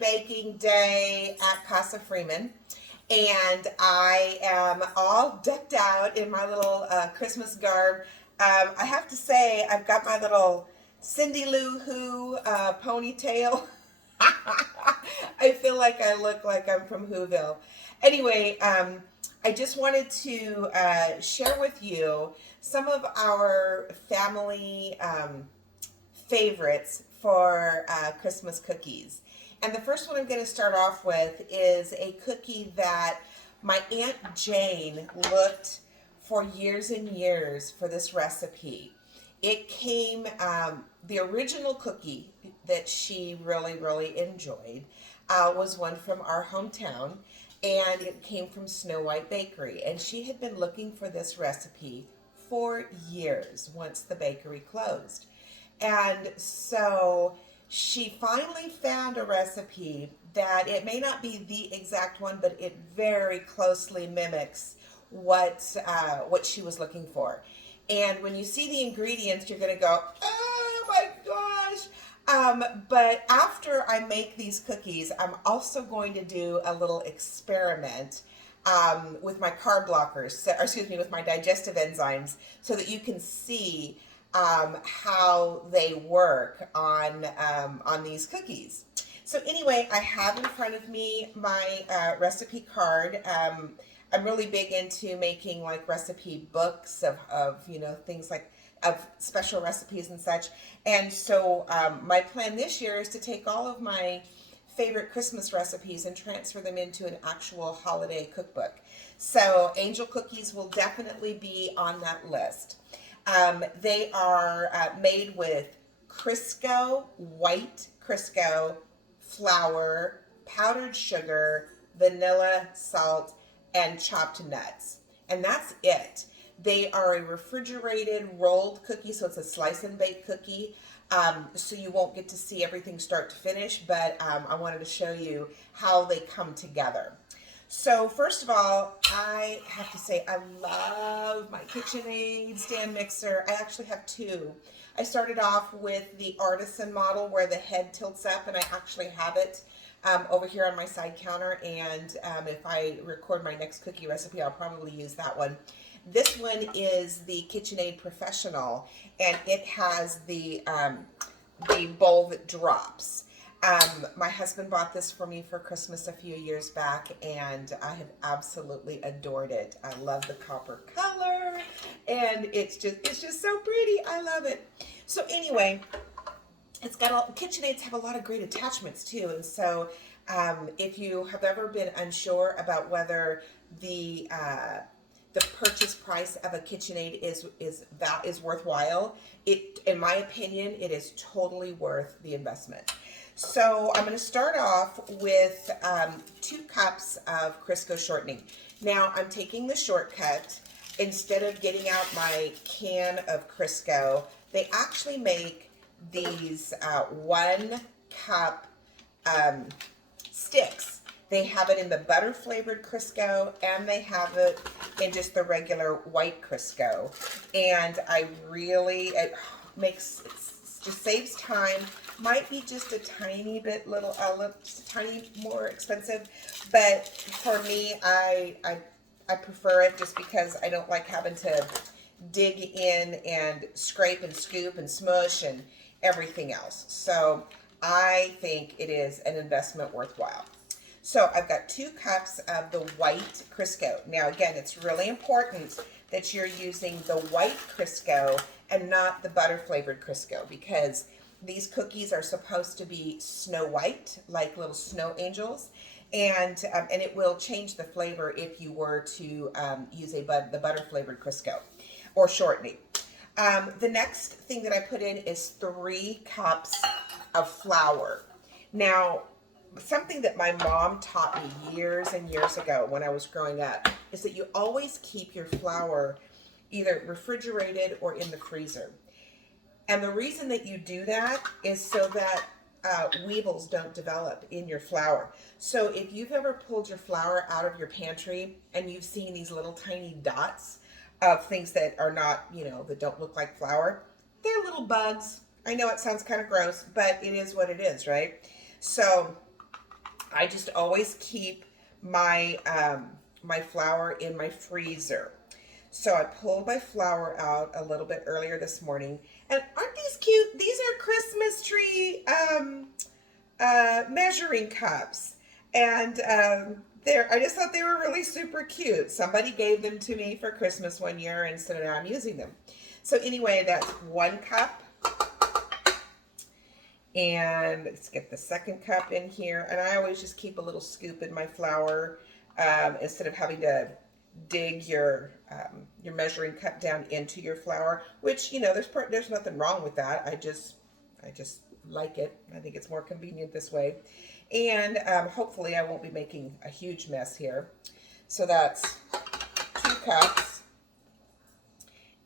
baking day at Casa Freeman, and I am all decked out in my little Christmas garb. I have to say, I've got my little Cindy Lou Who ponytail. I feel like I look like I'm from Whoville. Anyway, I just wanted to share with you some of our family favorites for Christmas cookies. And the first one I'm going to start off with is a cookie that my Aunt Jane looked for years and years for this recipe. It came, the original cookie that she really, really enjoyed was one from our hometown, and it came from Snow White Bakery. And she had been looking for this recipe for years once the bakery closed. And so she finally found a recipe that it may not be the exact one, but it very closely mimics what she was looking for. And when you see the ingredients, you're going to go, oh my gosh. But after I make these cookies, I'm also going to do a little experiment with my carb blockers, or excuse me, with my digestive enzymes, so that you can see how they work on these cookies. So anyway, I have in front of me my recipe card. I'm really big into making like recipe books of things like of special recipes and such. And so my plan this year is to take all of my favorite Christmas recipes and transfer them into an actual holiday cookbook. So angel cookies will definitely be on that list. They are made with Crisco, white Crisco, flour, powdered sugar, vanilla, salt, and chopped nuts. And that's it. They are a refrigerated rolled cookie, so it's a slice and bake cookie. So you won't get to see everything start to finish, but I wanted to show you how they come together. So first of all, I have to say I love my KitchenAid stand mixer. I actually have two. I started off with the artisan model where the head tilts up, and I actually have it over here on my side counter, and if I record my next cookie recipe, I'll probably use that one. This one is the KitchenAid Professional, and it has the bowl that drops. My husband bought this for me for Christmas a few years back, and I have absolutely adored it. I love the copper color, and it's just so pretty. I love it. So anyway, it's got all KitchenAids have a lot of great attachments too, and so if you have ever been unsure about whether the purchase price of a KitchenAid is worthwhile, in my opinion, it is totally worth the investment. So I'm going to start off with 2 cups of Crisco shortening. Now I'm taking the shortcut. Instead of getting out my can of Crisco, they actually make these 1 cup sticks. They have it in the butter flavored Crisco, and they have it in just the regular white Crisco. And it just saves time. Might be just a tiny bit just a tiny more expensive, but for me, I prefer it just because I don't like having to dig in and scrape and scoop and smush and everything else. So I think it is an investment worthwhile. So I've got 2 cups of the white Crisco. Now again, it's really important that you're using the white Crisco and not the butter flavored Crisco, because these cookies are supposed to be snow white, like little snow angels, and it will change the flavor if you were to use the butter flavored Crisco or shortening. The next thing that I put in is 3 cups of flour. Now, something that my mom taught me years and years ago when I was growing up is that you always keep your flour either refrigerated or in the freezer. And the reason that you do that is so that weevils don't develop in your flour. So if you've ever pulled your flour out of your pantry and you've seen these little tiny dots of things that are not, that don't look like flour, they're little bugs. I know it sounds kind of gross, but it is what it is, right? So I just always keep my my flour in my freezer. So I pulled my flour out a little bit earlier this morning, and aren't these cute? These are Christmas tree measuring cups, and I just thought they were really super cute. Somebody gave them to me for Christmas one year, and so now I'm using them. So anyway, that's 1 cup. And let's get the second cup in here. And I always just keep a little scoop in my flour instead of having to dig your measuring cup down into your flour. Which, you know, there's nothing wrong with that. I just like it. I think it's more convenient this way. And hopefully I won't be making a huge mess here. So that's 2 cups.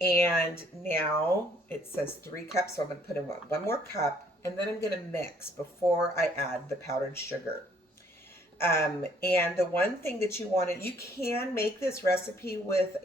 And now it says 3 cups, so I'm going to put in one more cup. And then I'm going to mix before I add the powdered sugar. And the one thing that you can make this recipe with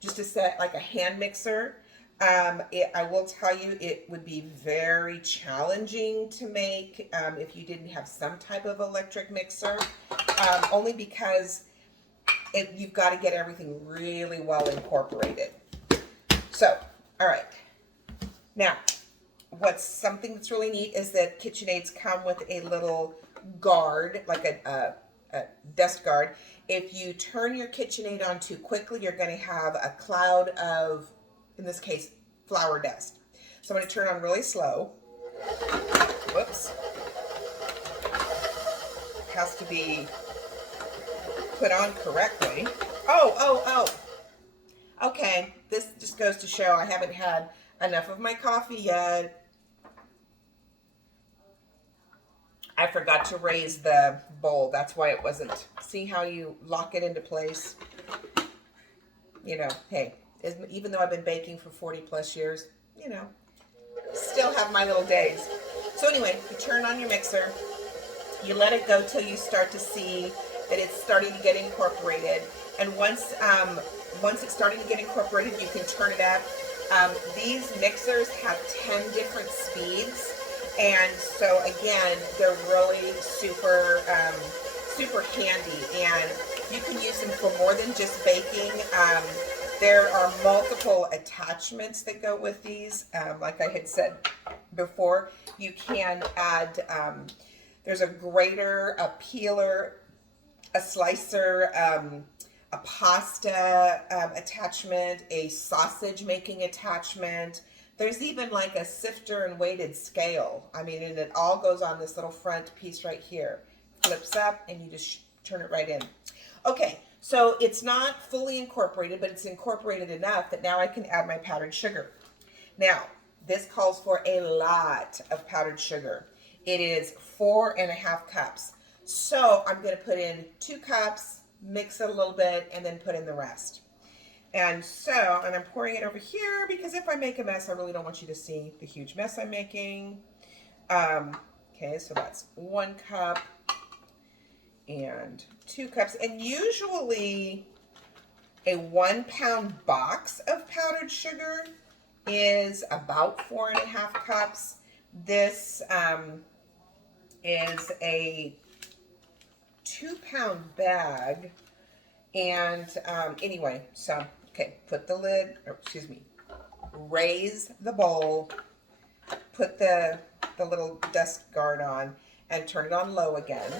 just a set, like a hand mixer. I will tell you, it would be very challenging to make if you didn't have some type of electric mixer, only because you've got to get everything really well incorporated. So, all right. Now, something that's really neat is that KitchenAids come with a little guard, like a dust guard. If you turn your KitchenAid on too quickly, you're going to have a cloud of, in this case, flour dust. So I'm going to turn on really slow. Whoops. It has to be put on correctly. Oh. Okay, this just goes to show I haven't had enough of my coffee yet. I forgot to raise the bowl. That's why it wasn't. See how you lock it into place? You know, hey, even though I've been baking for 40 plus years, you know, still have my little days. So anyway, you turn on your mixer. You let it go till you start to see that it's starting to get incorporated. And once it's starting to get incorporated, you can turn it up. These mixers have 10 different speeds, and so again, they're really super handy, and you can use them for more than just baking. There are multiple attachments that go with these. Like I had said before, you can add, there's a grater, a peeler, a slicer, a pasta attachment, a sausage making attachment. There's even like a sifter and weighted scale. I mean, and it all goes on this little front piece right here. Flips up and you just turn it right in. Okay, so it's not fully incorporated, but it's incorporated enough that now I can add my powdered sugar. Now, this calls for a lot of powdered sugar. It is 4.5 cups. So I'm going to put in 2 cups, mix it a little bit, and then put in the rest. And I'm pouring it over here because if I make a mess, I really don't want you to see the huge mess I'm making. Okay, so that's 1 cup and 2 cups. And usually a 1 pound box of powdered sugar is about 4.5 cups. This is a 2 pound bag. And anyway, so, okay, put the lid, raise the bowl, put the little dust guard on, and turn it on low again.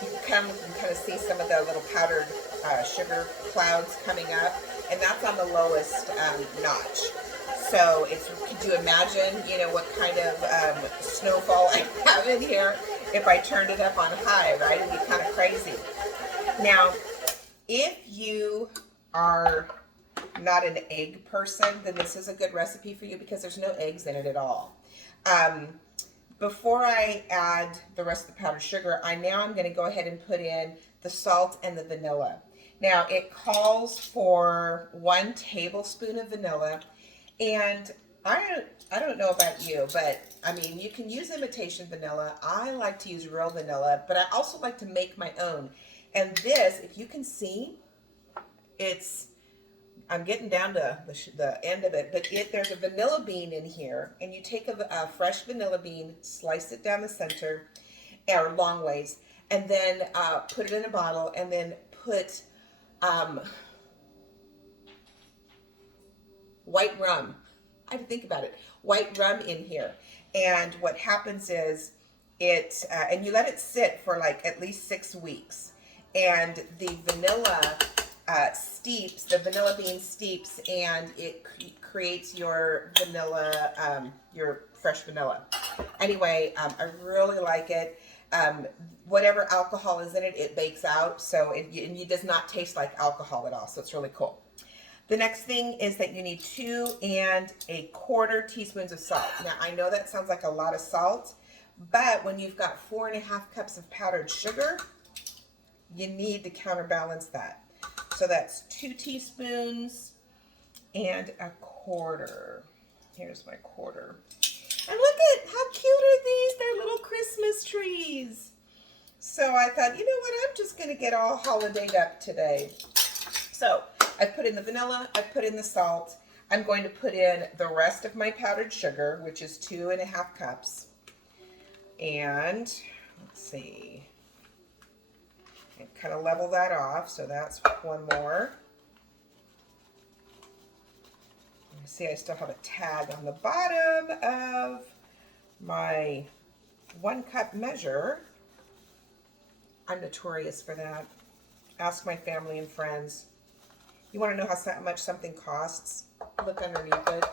You can kind of see some of the little powdered sugar clouds coming up, and that's on the lowest notch. So could you imagine, you know, what kind of snowfall I have in here if I turned it up on high, right? It'd be kind of crazy. Now, if you are not an egg person, then this is a good recipe for you because there's no eggs in it at all. Before I add the rest of the powdered sugar, I'm going to go ahead and put in the salt and the vanilla. Now, it calls for 1 tablespoon of vanilla. And I don't know about you, but I mean, you can use imitation vanilla. I like to use real vanilla, but I also like to make my own. And this, if you can see, it's I'm getting down to the end of it, but there's a vanilla bean in here, and you take a fresh vanilla bean, slice it down the center, or long ways, and then put it in a bottle, and then put white rum. I had to think about it. White rum in here, and what happens is and you let it sit for like at least 6 weeks, and the vanilla steeps, the vanilla bean steeps, and it creates your vanilla, your fresh vanilla. Anyway, I really like it. Whatever alcohol is in it, it bakes out, so it does not taste like alcohol at all, so it's really cool. The next thing is that you need 2 1/4 teaspoons of salt. Now, I know that sounds like a lot of salt, but when you've got 4 1/2 cups of powdered sugar, you need to counterbalance that. So that's 2 teaspoons and 1/4. Here's my 1/4. And look at how cute are these? They're little Christmas trees. So I thought, you know what? I'm just going to get all holidayed up today. So I put in the vanilla. I put in the salt. I'm going to put in the rest of my powdered sugar, which is 2 1/2 cups. And let's see. And kind of level that off. So that's 1 more. See, I still have a tag on the bottom of my 1 cup measure. I'm notorious for that. Ask my family and friends. You want to know how much something costs? Look underneath it.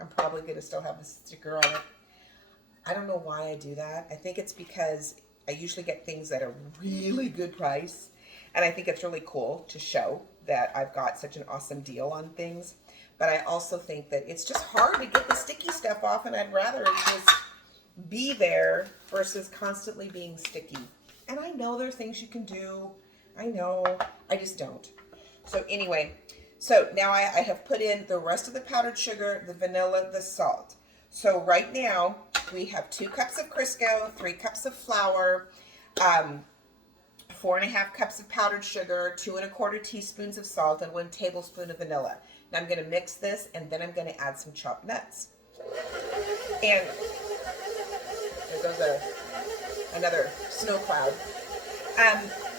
I'm probably going to still have the sticker on it. I don't know why I do that. I think it's because I usually get things at a really good price. And I think it's really cool to show that I've got such an awesome deal on things. But I also think that it's just hard to get the sticky stuff off, and I'd rather it just be there versus constantly being sticky. And I know there are things you can do. I know. I just don't. So anyway, so now I have put in the rest of the powdered sugar, the vanilla, the salt. So right now we have 2 cups of Crisco, 3 cups of flour, 4 1/2 cups of powdered sugar, 2 1/4 teaspoons of salt, and 1 tablespoon of vanilla. Now I'm going to mix this, and then I'm going to add some chopped nuts. And there goes another snow cloud.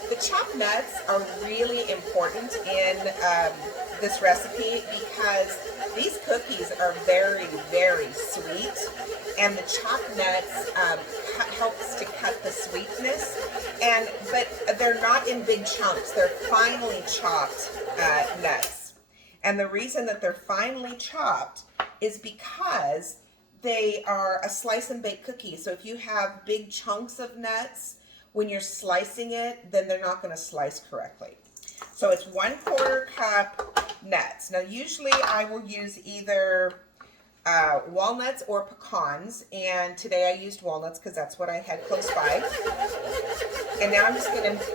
The chopped nuts are really important in this recipe because these cookies are very, very sweet, and the chopped nuts helps to cut the sweetness. But they're not in big chunks; they're finely chopped nuts. And the reason that they're finely chopped is because they are a slice and bake cookie. So if you have big chunks of nuts, when you're slicing it, then they're not going to slice correctly. So it's 1/4 cup nuts. Now usually I will use either walnuts or pecans, and today I used walnuts because that's what I had close by. And now I'm just going to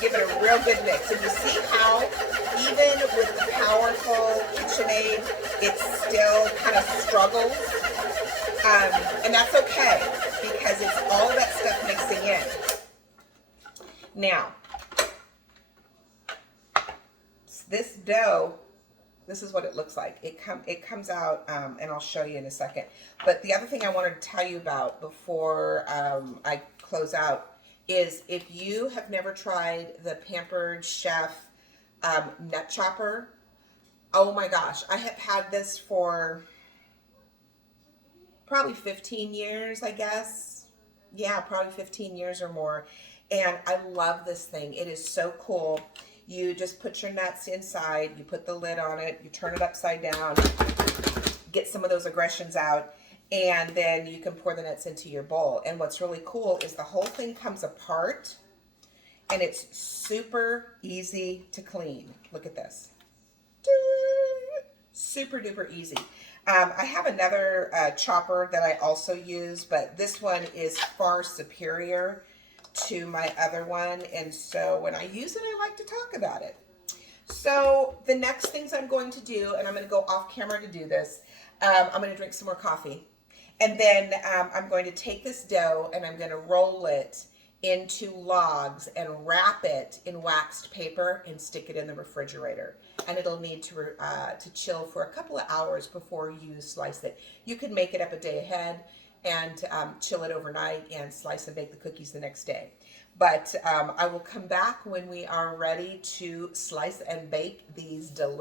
give it a real good mix. And you see how even with the powerful KitchenAid, it still kind of struggles. And that's okay because it's all of that stuff mixing in. Now, this dough, this is what it looks like. It comes out, and I'll show you in a second. But the other thing I wanted to tell you about before I close out is if you have never tried the Pampered Chef nut chopper, oh my gosh, I have had this for probably 15 years, I guess. Yeah, probably 15 years or more. And I love this thing. It is so cool. You just put your nuts inside, you put the lid on it, you turn it upside down, get some of those aggressions out, and then you can pour the nuts into your bowl. And what's really cool is the whole thing comes apart, and it's super easy to clean. Look at this. Super duper easy. I have another chopper that I also use, but this one is far superior to my other one, and so when I use it, I like to talk about it. So the next things I'm going to do, and I'm going to go off camera to do this, I'm going to drink some more coffee, and then I'm going to take this dough and I'm going to roll it into logs and wrap it in waxed paper and stick it in the refrigerator. And it'll need to chill for a couple of hours before you slice it. You can make it up a day ahead and chill it overnight and slice and bake the cookies the next day. But I will come back when we are ready to slice and bake these delicious